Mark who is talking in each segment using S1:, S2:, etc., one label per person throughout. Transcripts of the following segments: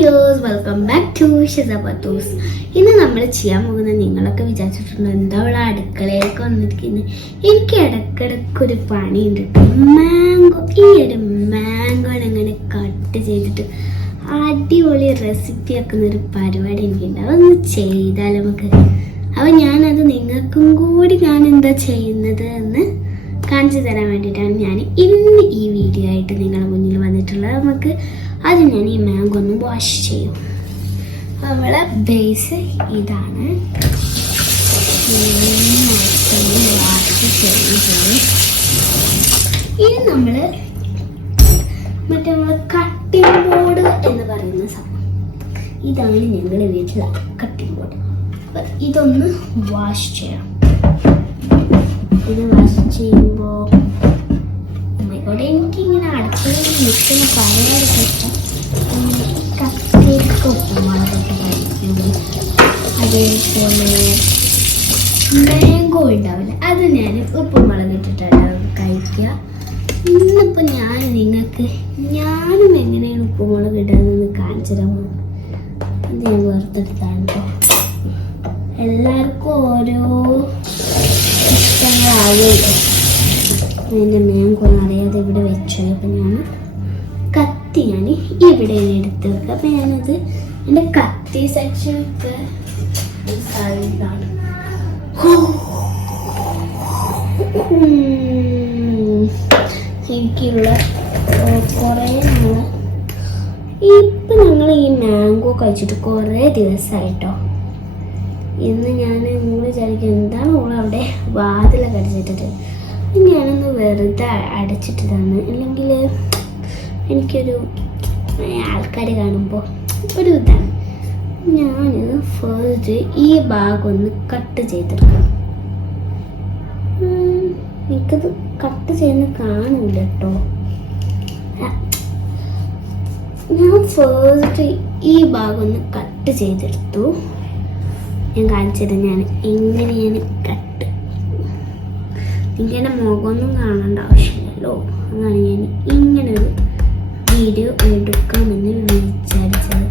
S1: ഡിയോസ് welcome back to ഷിസബത്തൂസ് ഇന്ന് നമ്മൾ ചെയ്യാൻ പോകുന്നത് നിങ്ങളൊക്കെ വിചാരിച്ചിട്ടുണ്ടോ? എന്താ ഇവിടെ അടുക്കളയിലൊക്കെ വന്നിരിക്കുന്നത് എനിക്ക് ഇടക്കിടക്ക് ഒരു പണിയുണ്ട് കേട്ടോ മാംഗോ ഈ ഒരു മാംഗോ ഇങ്ങനെ കട്ട് ചെയ്തിട്ട് അടിപൊളി റെസിപ്പി ആക്കുന്ന ഒരു പരിപാടി എനിക്കുണ്ട്. അതൊന്ന് ചെയ്താൽ നമുക്ക്? അപ്പം ഞാനത് നിങ്ങൾക്കും കൂടി ഞാൻ എന്താ ചെയ്യുന്നത് എന്ന് കാണിച്ചു തരാൻ വേണ്ടിയിട്ടാണ് ഞാൻ ഇന്ന് ഈ വീഡിയോ ആയിട്ട് നിങ്ങളുടെ മുന്നിൽ വന്നിട്ടുള്ളത്. നമുക്ക് അത് ഞാൻ ഈ മാങ്കോ ഒന്ന് വാഷ് ചെയ്യും. നമ്മളെ ബേസ് ഇതാണ്. വാഷ് ഇനി നമ്മൾ മറ്റേ നമ്മൾ കട്ടിംഗ് ബോർഡ് എന്ന് പറയുന്ന സംഭവം. ഇതാണ് ഞങ്ങളുടെ വീട്ടിലെ കട്ടിംഗ് ബോർഡ് അപ്പം ഇതൊന്ന് വാഷ് ചെയ്യണം. ഇത് വാഷ് ചെയ്യുമ്പോൾ ഇവിടെ എനിക്കിങ്ങനെ അടുക്കളയിൽ നിൽക്കുന്ന പലതൊക്കെ ഇഷ്ടം കത്തിരിക്ക ഉപ്പുമാറൊക്കെ കഴിക്കുന്നത് അതേപോലെ മാംഗോ ഉണ്ടാവില്ല അത് ഞാൻ ഉപ്പുമുളക് ഇട്ടിട്ടാണ് കഴിക്കുക. ഇന്നിപ്പോൾ ഞാൻ നിങ്ങൾക്ക് ഞാനും എങ്ങനെയാണ് ഉപ്പുമുളക് ഇടുന്നതെന്ന് കാണിച്ചു തരാൻ പോകുന്നത് ഞാൻ വേർത്തെടുത്താണ് എല്ലാവർക്കും ഓരോ ഇഷ്ടങ്ങളാവുമല്ലോ എന്റെ മാങ്കോ അറിയാതെ ഇവിടെ വെച്ചു അപ്പം ഞാൻ കത്തി ഞാൻ ഇവിടെ എടുത്ത് വെക്കുക. അപ്പം ഞാനത് എന്റെ കത്തി സെക്ഷനൊക്കെ സൈഡിലാണ് എനിക്കുള്ള കുറേ നാൾ. ഇപ്പം ഞങ്ങൾ ഈ മാംഗോ കഴിച്ചിട്ട് കുറേ ദിവസമായിട്ടോ ഇന്ന് ഞാൻ നിങ്ങൾ വിചാരിക്കും എന്താണ് അവിടെ വാതിലൊക്കെ അടിച്ചിട്ടിട്ട്? ഞാനൊന്ന് വെറുതെ അടച്ചിട്ടതാണ്. അല്ലെങ്കിൽ എനിക്കൊരു ആൾക്കാർ കാണുമ്പോൾ ഒരു ഇതാണ്. ഞാൻ ഫസ്റ്റ് ഈ ഭാഗം ഒന്ന് കട്ട് ചെയ്തെടുക്കാം എനിക്കത് കട്ട് ചെയ്യുന്ന കാണില്ല കേട്ടോ ഞാൻ ഫസ്റ്റ് ഈ ഭാഗം ഒന്ന് കട്ട് ചെയ്തെടുത്തു. ഞാൻ കാണിച്ചത് ഞാൻ എങ്ങനെയാണ് കട്ട് എന്റെ മുഖമൊന്നും കാണേണ്ട ആവശ്യമില്ലല്ലോ. അതാണ് ഞാൻ ഇങ്ങനെ ഒരു വീഡിയോ എടുക്കാമെന്ന് വിചാരിച്ചത്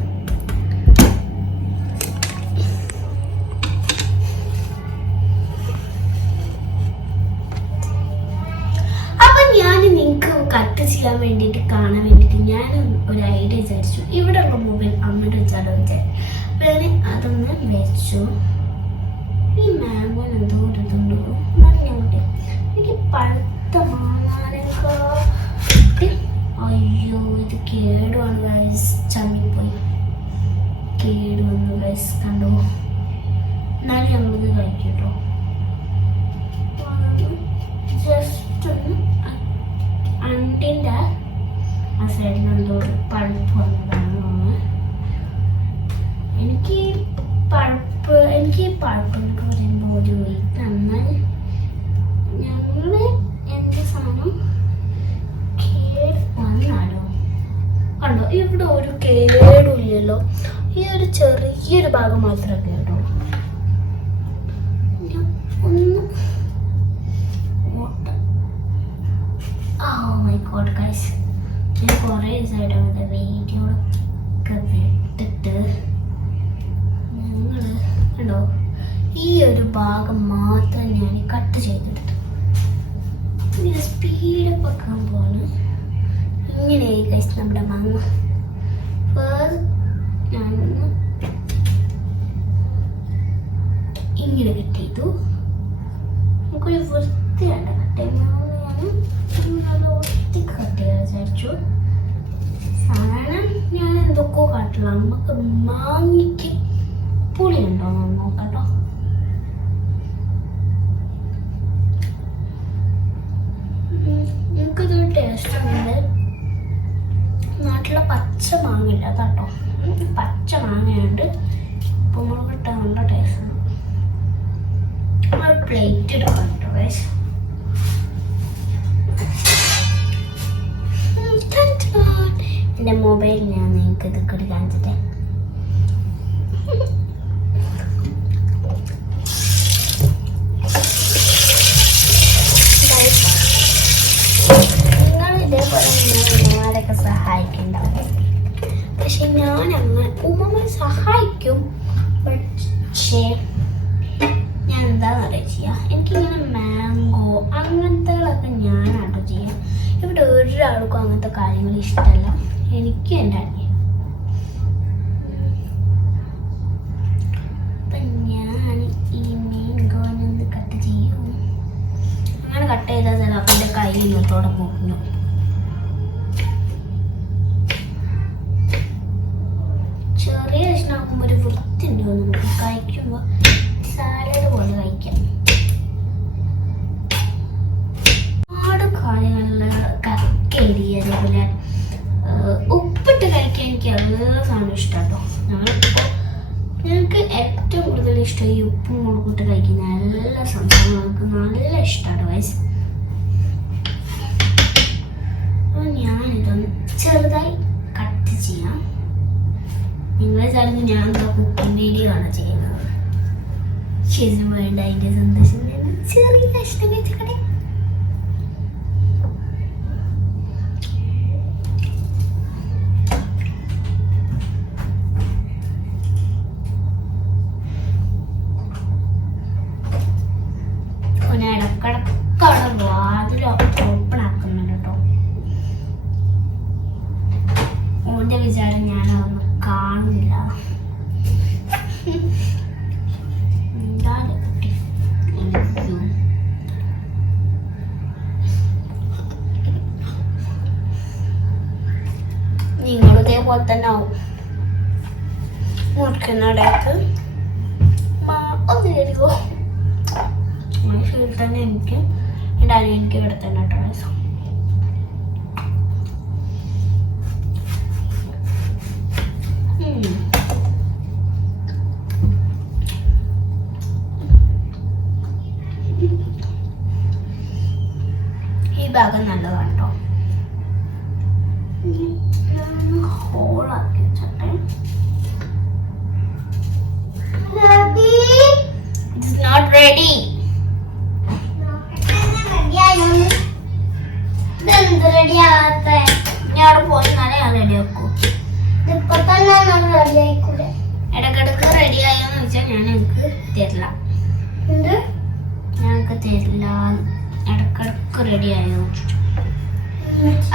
S1: കട്ട് ചെയ്യാൻ വേണ്ടിയിട്ട് കാണാൻ വേണ്ടിയിട്ട് ഞാൻ ഒരു ഐഡിയ വിചാരിച്ചു. ഇവിടെ ഉള്ള മൊബൈൽ അമ്മയുടെ വെച്ചാലോ വിചാരിച്ചു. ഞാൻ അതൊന്ന് വെച്ചു. ഈ ഒരു ഇതുണ്ടോ. എനിക്ക് പഴുത്ത മാങ്ങാനൊക്കെ കിട്ടി. അയ്യോ ഇത് കേടുവാണ് ഗൈസ് ചമ്മിപ്പോയി. കേട് വന്നു ഗൈസ് കണ്ടോ? എന്നാലും ഞങ്ങളിത് കഴിക്കും കേട്ടോ ജസ്റ്റ് ഒന്ന് അണ്ടിന്റെ ആ സൈഡിൽ എന്തോ ഒരു പഴുപ്പ് വന്നതാണ് എനിക്ക് പഴുപ്പ് എനിക്ക് പഴുപ്പ് എന്നൊക്കെ പറയുമ്പോൾ ഒരു കേടും ഈ ഒരു ചെറിയൊരു ഭാഗം മാത്രമേ കേട്ടോ ഒന്ന് ഓ മൈ ഗോഡ് ഗൈസ് ഞാൻ കുറേ ദിവസമായിട്ട് വീഡിയോ ഒക്കെ വിട്ടിട്ട് ഞങ്ങൾ കണ്ടോ? ഈ ഒരു ഭാഗം മാത്രം ഞാൻ കട്ട് ചെയ്തെടുത്തു സ്പീഡപ്പ് ആക്കാൻ പോവാണ്. ഇങ്ങനെയായി കഴിച്ച് നമ്മുടെ മാങ്ങ. കാട്ടില്ല നമുക്ക് പുളിയുണ്ടോ എന്ന് നോക്കട്ടോ. ടേസ്റ്റ് ഉണ്ട് നാട്ടിലെ പച്ച മാങ്ങയില്ല കേട്ടോ പച്ച മാങ്ങയുണ്ട് ഉപ്പ് മുളക് ടേസ്റ്റ് പ്ലേറ്റ് എടുക്കാം കേട്ടോ. ഉം, എന്റെ മൊബൈൽ നിങ്ങൾക്ക് ഇത് കൂടി കാണിച്ചിട്ടേ നിങ്ങൾ ഇതേപോലെ നിങ്ങൾ ഉമ്മമാരൊക്കെ ചെയ്താൽ ചിലപ്പോൾ എന്റെ കൈ ചെറിയ കഷ്ണമാക്കുമ്പോൾ ഒരു വൃത്തി ഉണ്ടാവും നമുക്ക് കഴിക്കുമ്പോൾ സാലഡ് പോലെ കഴിക്കാം. ഒരുപാട് കാര്യങ്ങളിൽ കക്കേരി അതേപോലെ ഉപ്പിട്ട് കഴിക്കാൻ എനിക്ക് എല്ലാ സാധനവും ഇഷ്ടം കേട്ടോ ഞങ്ങളിപ്പോൾ ഞങ്ങൾക്ക് ഏറ്റവും കൂടുതൽ ഇഷ്ടം ഈ ഉപ്പും മുളകൂട്ട് കഴിക്കുന്ന എല്ലാ സംഭവങ്ങൾക്ക് നല്ല ഇഷ്ടമാണ് വയസ്സ് അപ്പോൾ ഞാനിതൊന്ന് ചെറുതായി കട്ട് ചെയ്യാം നിങ്ങളെ ചിലപ്പോൾ ഞാൻ എന്താ കുക്കിംഗ് വീഡിയോ ആണ് ചെയ്യുന്നത്? ശരിക്കും വേണ്ട അതിന്റെ സന്തോഷം ചെറിയ കഷ്ടം വെച്ചിട്ടെ ഇതേപോലെ തന്നെ ആവും. മുറിക്കുന്നിടത്ത് ഒന്ന് ഫീൽ തന്നെ എനിക്ക്. എന്റെ അനിയനിക്ക് ഇവിടെ തന്നെ കേട്ടോ റെഡി ഇതെന്ത് ഞാൻ അവിടെ ഞാൻ ഞാൻ
S2: ഇപ്പൊ തന്നെ റെഡി ആയിക്കൂടെ
S1: ഇടക്കിടക്ക് റെഡി ആയോന്ന് വെച്ചാൽ ഞാൻ എനിക്ക് തരില്ല.
S2: എന്ത്?
S1: ഞങ്ങൾക്ക് തരില്ല. ഇടക്കിടക്ക് റെഡി ആയോ?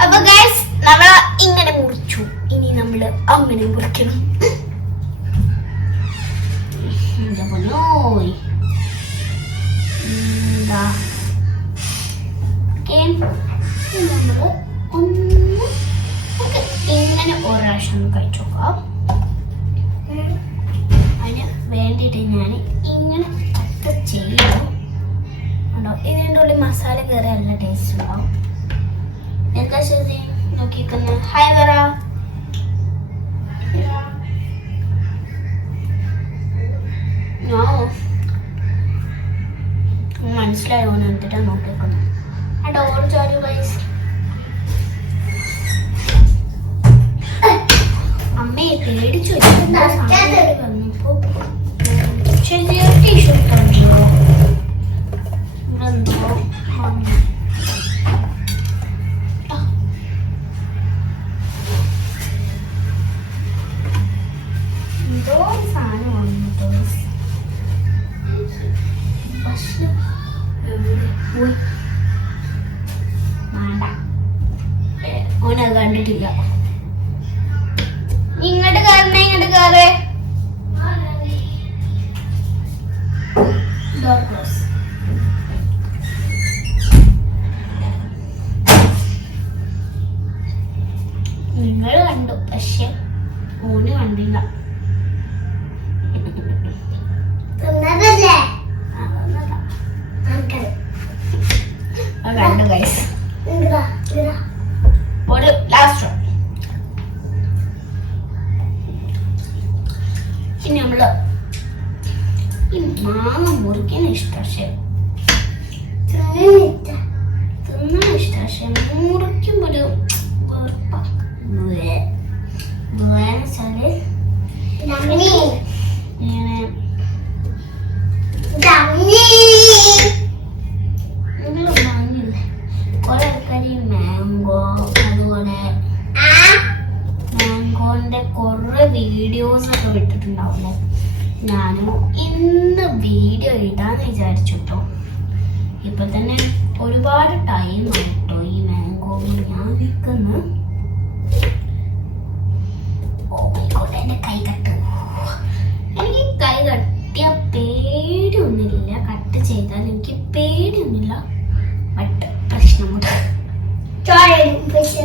S1: അപ്പൊ ഗൈസ് നമ്മൾ ഇങ്ങനെ മുറിച്ചു. ഇനി നമ്മൾ അങ്ങനെ മുറിക്കണം. എന്താ എന്താ? നമ്മൾ ഒന്ന് നമുക്ക് ഇങ്ങനെ ഒരു പ്രാവശ്യം കഴിച്ചു നോക്കാം. അതിന് വേണ്ടിയിട്ട് ഞാൻ ഇങ്ങനെ കട്ട് ചെയ്യും ഉണ്ടോ ഇതിന്റെ ഉള്ളിൽ മസാല കയറി നല്ല ടേസ്റ്റ് ഉണ്ടാവും. എന്താ ശരി? നോക്കിക്കുന്ന ഹായ് പറ ഞാൻ മനസ്സിലായോ എന്നിട്ടാ നോക്കിക്കുന്നു ആ ഡോർ ചാടി ഗൈസ് അമ്മയെ പേടിച്ചു. വന്നപ്പോ ചെറിയ ടീഷർട്ട് ഉണ്ടോ ഇതെന്തോ? അതുപോലെ കുറെ വീഡിയോസ് ഒക്കെ വിട്ടിട്ടുണ്ടാവുമല്ലോ ഞാനും ഇന്ന് വീഡിയോ ഇടാന്ന് വിചാരിച്ചു കേട്ടോ ഇപ്പൊ തന്നെ ഒരുപാട് ടൈം ആയിട്ടോ ഈ മാംഗോ ഞാൻ നിൽക്കുന്നു. ഓ മൈ എന്റെ കൈ കട്ട്. എനിക്ക് കൈ കട്ടിയ പേടിയൊന്നുമില്ല. കട്ട് ചെയ്താൽ എനിക്ക് പേടിയൊന്നുമില്ല. ബട്ട് പ്രശ്നമുണ്ട്
S2: ചോരയും പൈസ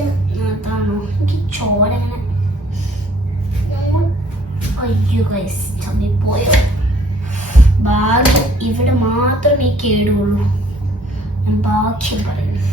S1: അതാണോ? എനിക്ക് ചോര അങ്ങനെ അയ്യോ ഗൈസ് ചമ്മിപ്പോയോ ഭാഗ്യം ഇവിടെ മാത്രമേ കേടുള്ളൂ. ഞാൻ ബാക്കി പറയുന്നു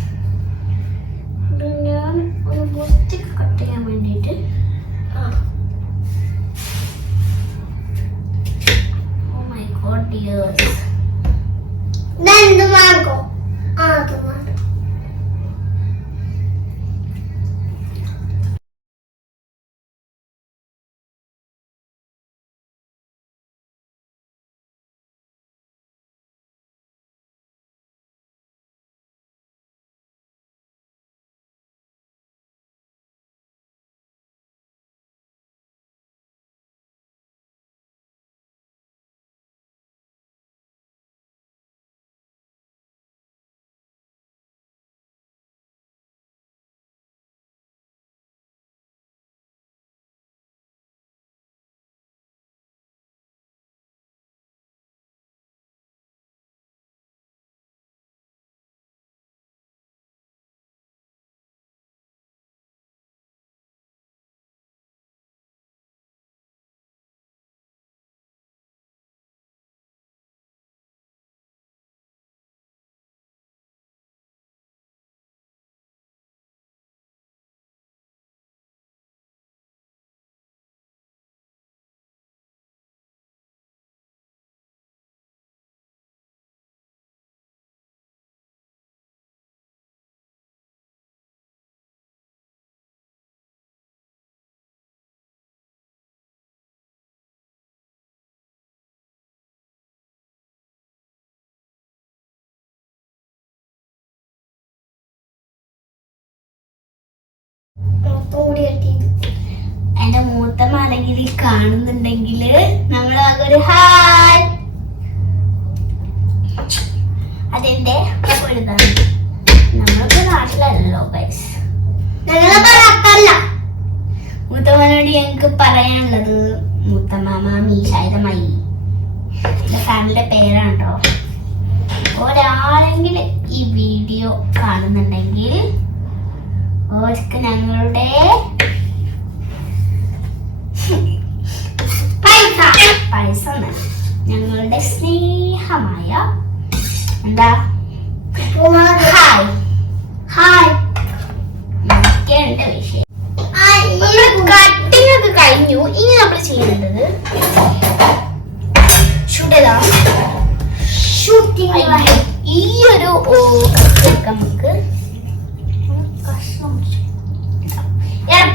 S2: കൂടി കെട്ടിയത്
S1: എന്റെ മൂത്തമാണെങ്കിൽ കാണുന്നുണ്ടെങ്കിൽ നമ്മൾ ഒരു ഹായ്. അതെന്റെ ഒരു ഇതാണ് നമ്മളിപ്പോ നാട്ടിലല്ലോ. ഗൈസ് മൂത്തമാനോട് ഞങ്ങൾക്ക് പറയാനുള്ളത് മൂത്തമാമ മീശായുധമായി എന്റെ ഫാമിലിയുടെ പേരാണ് കേട്ടോ ഒരാളെങ്കിലും ഈ വീഡിയോ കാണുന്നുണ്ടെങ്കിൽ അവർക്ക് ഞങ്ങളുടെ
S2: പൈസ.
S1: പൈസ ഞങ്ങളുടെ സ്നേഹമായ എന്താ? ഹായ്.
S2: ഹായ്.
S1: ഇതൊക്കെയുണ്ട് വിഷയം. കഴിഞ്ഞു. ഇനി നമ്മൾ ചെയ്യേണ്ടത് ഈ ഒരു നമുക്ക് കഷ്ണം മുറിച്ച്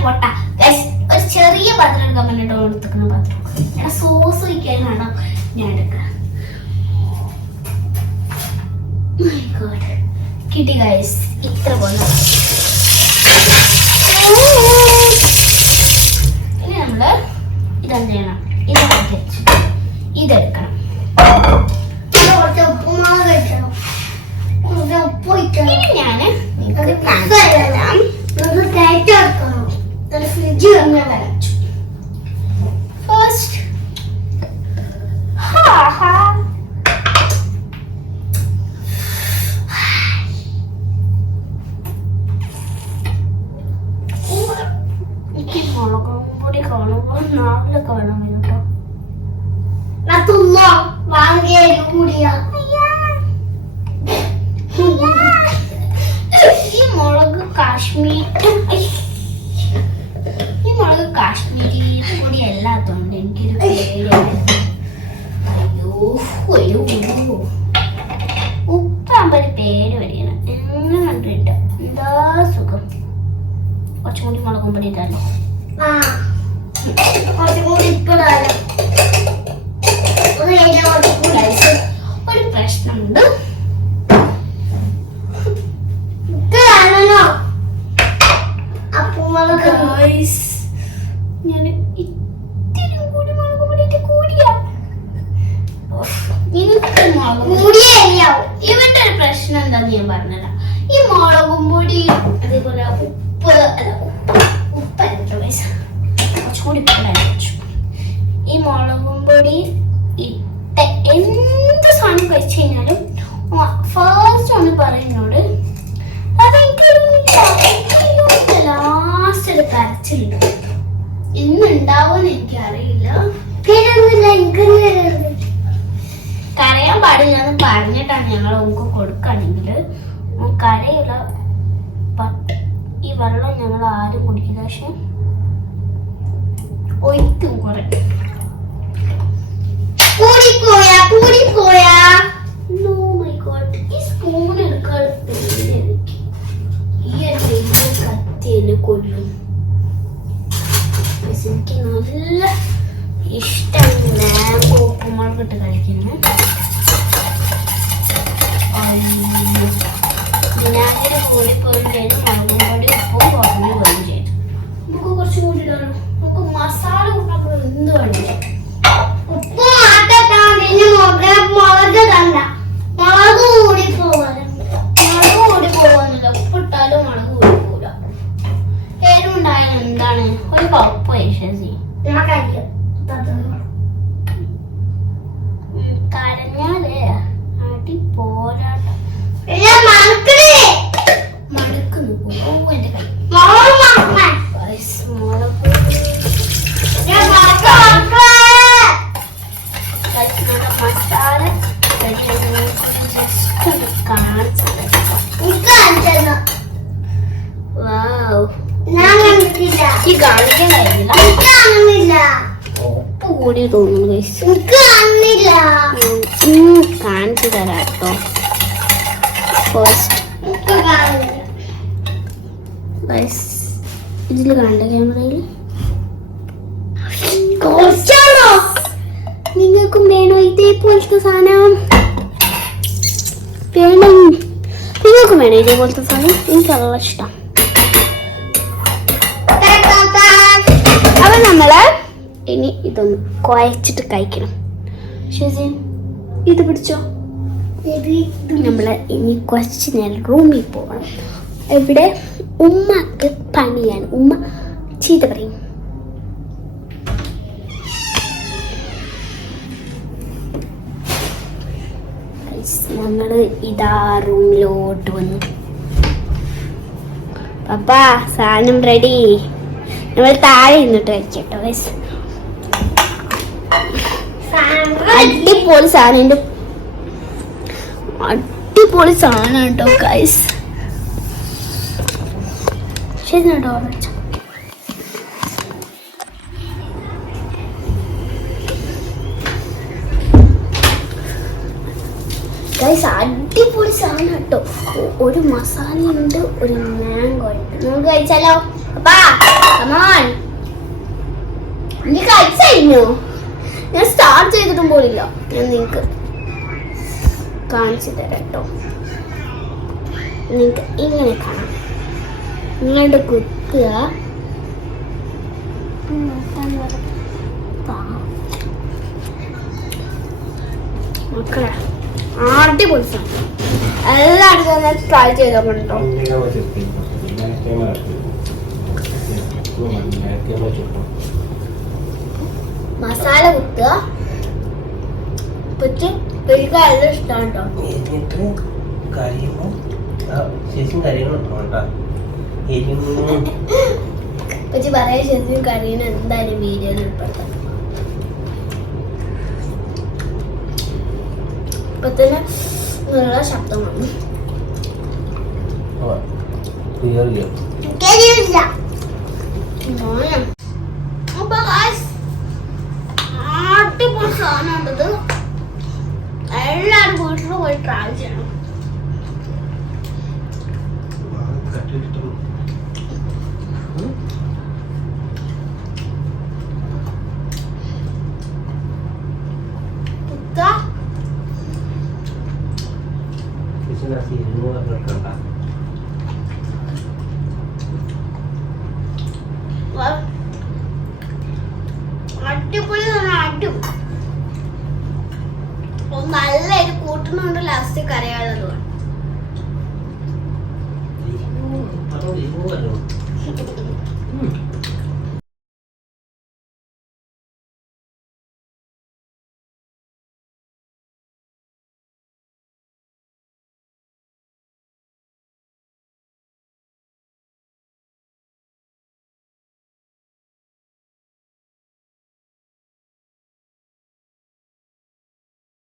S1: ഞാൻ Guys, ഒരു ചെറിയ പാത്രം എടുക്കാൻ വേണ്ടിട്ട് എടുത്തുക്കുന്ന പാത്രം ഞാൻ സോസ് വയ്ക്കാനാണ് ഞാൻ എടുക്കുക. കിട്ടി ഗൈസ് ഇത്ര പോലെ. ഇനി നമ്മൾ ഇതെന്ത് ചെയ്യണം? ഇതെടുക്കണം.
S2: കുറച്ച് ഉപ്പുമാവ് കഴിക്കണം കുറച്ച് ഉപ്പ്
S1: ഇനി കുറച്ചും കൂടി മുളകും പൊടി ഇട്ടാലോ
S2: ആ കുറച്ചും കൂടി ഇപ്പിടാലോ ഒന്ന് കഴിഞ്ഞാൽ കുറച്ചും കൂടി
S1: Guys, ഒരു പ്രശ്നമുണ്ട്
S2: ഇത് കാണണോ അപ്പുമുളക്
S1: ഗൈസ് ഞാൻ പറഞ്ഞുതരാം ഈ മുളകും പൊടി അതേപോലെ ഉപ്പ് അല്ല ഉപ്പ് ഉപ്പായിരുന്നു പൈസ കുറച്ചുകൂടി ഉപ്പിടാൻ വെച്ചു ഈ മുളകും പൊടി ഇട്ട എന്ത് കഴിച്ചു കഴിഞ്ഞാലും ഫസ്റ്റ് ഒന്ന് പറയുന്നോട്. അതെനിക്ക് ലാസ്റ്റ് ഒരു കരച്ചിലുണ്ട്. ഇന്ന് ഉണ്ടാവുമെന്ന്
S2: എനിക്ക് അറിയില്ല
S1: കരയാൻ പാടില്ല എന്ന് പറഞ്ഞിട്ടാണ് ഞങ്ങൾ നമുക്ക് കൊടുക്കുകയാണെങ്കിൽ കരയില്ല. ബട്ട് ഈ വെള്ളം ഞങ്ങൾ ആരും കുടിക്കില്ല. പക്ഷെ ഒഴിക്കും കുറെ. പൂരിപ്പോയാ god. ഈ സ്പൂൺ എടുക്കാൻ പേടി എനിക്ക്. ഈ Guys, എനിക്ക് നല്ല ഇഷ്ടമാണ് മാംഗോ ഉപ്പുമുളക് ഇട്ട് കഴിക്കുന്നത് നിങ്ങൾക്കും വേണോ ഇതേപോലത്തെ സാധനം? വേണം. നിങ്ങൾക്കും വേണോ ഇതേപോലത്തെ സാധനം? എനിക്ക് നല്ല ഇഷ്ടം. അപ്പൊ നമ്മൾ ഇനി ഇതൊന്ന് കുഴച്ചിട്ട് കഴിക്കണം. ശരി ഇത് പിടിച്ചോ? നമ്മൾ ഇനി കുറച്ച് നേരം റൂമിൽ പോകണം. ഇവിടെ ഉമ്മക്ക് പണിയാണ്. ഉമ്മ ചീത്ത പറയും. ഞങ്ങൾ ഇതാ റൂമിലോട്ട് വന്നു. പപ്പാ സാധനം റെഡി നമ്മൾ താഴെ നിന്നിട്ട് കഴിക്കട്ടോ ഗൈസ് അടിപൊളി സാധനം അടിപൊളി സാധനം കേട്ടോ കൈസ് ശരി കേട്ടോ ഗൈസ് അടിപൊളി സാധനം കേട്ടോ. ഒരു മസാല ഉണ്ട് ഒരു മാംഗോ ഉണ്ട്. നമുക്ക് കഴിച്ചാലോ? അപ്പാ നീ കഴിച്ചായിരുന്നു? ഞാൻ സ്റ്റാർട്ട് ചെയ്തിട്ടും പോലില്ല. ഞാൻ നിങ്ങക്ക് കാണിച്ചു തരാം കേട്ടോ. നിങ്ങക്ക് ഇങ്ങനെ കാണാം. നിങ്ങളുടെ കുത്തുക. മക്കളെ അടിപൊളി സാധനം. എല്ലാവരും തന്നെ ട്രൈ ചെയ്തോ കേട്ടോ. മസാല കുത്തുക. എനിക്ക് നല്ല ഇഷ്ടമാണ് കേട്ടോ. പറ്റി പറയാൻ ശരിക്കും കറിയുന്ന എന്തായാലും വീഡിയോയിൽ ഉൾപ്പെടുത്താം ഇപ്പൊ തന്നെ നല്ല ശബ്ദം വന്നു
S3: ക്ലിയർ
S2: എനിക്കറിയില്ല
S1: മോനെ. അപ്പൊ guys, അടിപൊളി സാധനമുണ്ടത് എല്ലാവരും വീട്ടിൽ പോയി ട്രാവൽ ചെയ്യണം കുത്ത വ- അടിപൊളി തന്നെ അടിപൊളി നല്ല ഒരു കൂട്ടുന്നുണ്ട് ലാസ്റ്റ് കരയാനുള്ളത്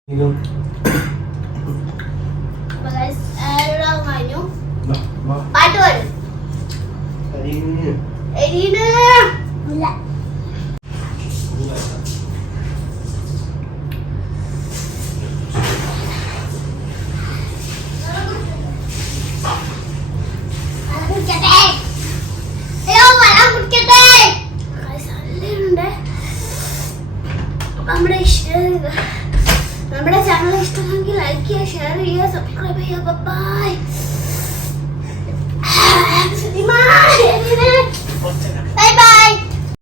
S1: you ഇരുന്ന്